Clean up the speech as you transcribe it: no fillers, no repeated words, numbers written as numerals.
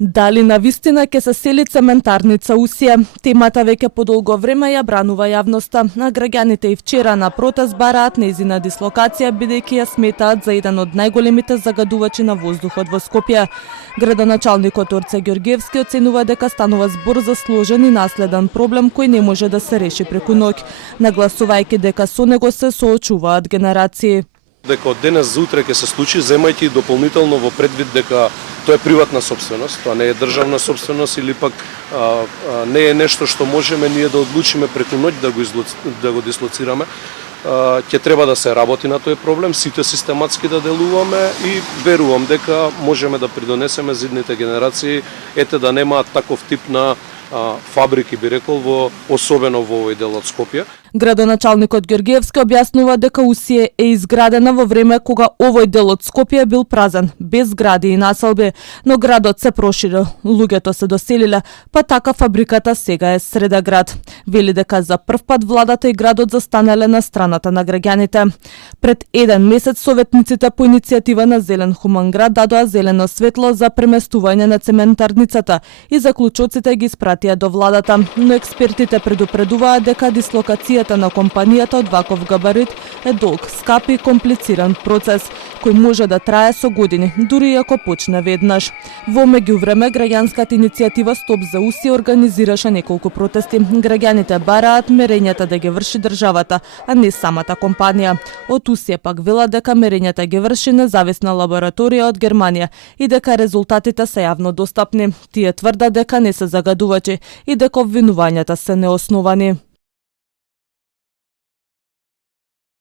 Дали навистина ќе се сели цементарница Усие? Темата веќе подолго време ја бранува јавноста. На граѓаните и вчера на протест бараат нејзина дислокација, бидејќи ја сметаат за еден од најголемите загадувачи на воздухот во Скопје. Градоначалникот Орце Ѓорѓевски оценува дека станува збор за сложен и наследен проблем кој не може да се реши преку ноќ, нагласувајќи дека со него се соочуваат генерации. Дека од денес за утре ќе се случи, земајќи дополнително во предвид дека тоа е приватна собственост, тоа не е државна собственост или пак не е нешто што можеме ние да одлучиме преку ноќ да го дислоцираме. Ќе треба да се работи на тој проблем, сите систематски да делуваме и верувам дека можеме да придонесеме за идните генерации да немаат таков тип на фабрики, би рекол, особено во овој дел од Скопје. Градоначалникот Ѓорѓевски објаснува дека Усие е изградена во време кога овој дел од Скопје бил празен, без згради и населби, но градот се проширил, луѓето се доселиле, па така фабриката сега е среда град. Вели дека за прв пат владата и градот застанале на страната на граѓаните. Пред еден месец советниците по иницијатива на Зелен хуман град дадоа зелено светло за преместување на цементарницата и заклучоците ги испратија до владата, но експертите предупредуваат дека дислокацијата на компанијата од ваков габарит е долг, скап и комплициран процес, кој може да трае со години, дури и ако почне веднаш. Во меѓувреме, граѓанската иницијатива Стоп за Усие организираше неколку протести. Граѓаните бараат мерењата да ги врши државата, а не самата компанија. Од Усие пак велат дека мерењата ги врши независна лабораторија од Германија и дека резултатите се јавно достапни. Тие тврдат дека не се загадувачи и дека обвинувањата се неосновани.